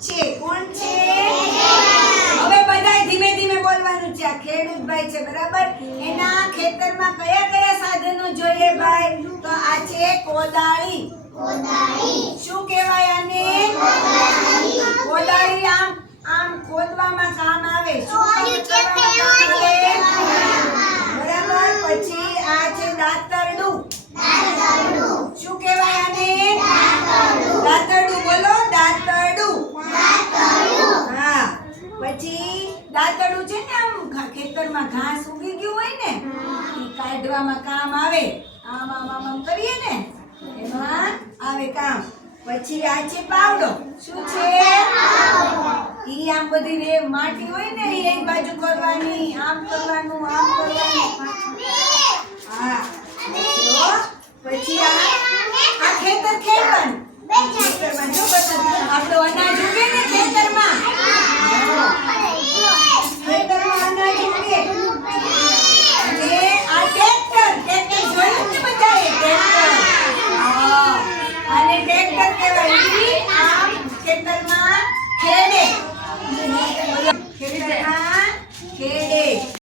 છે? કોણ છે? હવે બધાય ધીમે ધીમે બોલવાનું છે. આ ખેડૂતભાઈ છે બરાબર? એના ખેતરમાં કયા કયા સાધનો જોઈએ ભાઈ? તો આ છે કોદાળી. શું કહેવાય આને? કોદાળી. આમ આમ ખોદવામાં કામ આવે. શું કામ કરવામાં કામ આવે બરાબર પછી આ છે દાતરડું શું કહેવાય આને દાતરડું બોલો દાતરડું હા પછી દાતરડું છે ને આમ ખેતરમાં ઘાસ ઉગી ગયું હોય ને એ કાઢવામાં કામ આવે. આમ આમ આમ આમ કરીએ ને એમાં આવે કામ. પછી આ છે પાવડો. શું છે? ઈ આમ બધી રે માટી હોય ને ઈ એક બાજુ કરવાની આમ કરવાનું આમ કરવાનું. હા. પછી આ આ ખેતર ખેડવાનું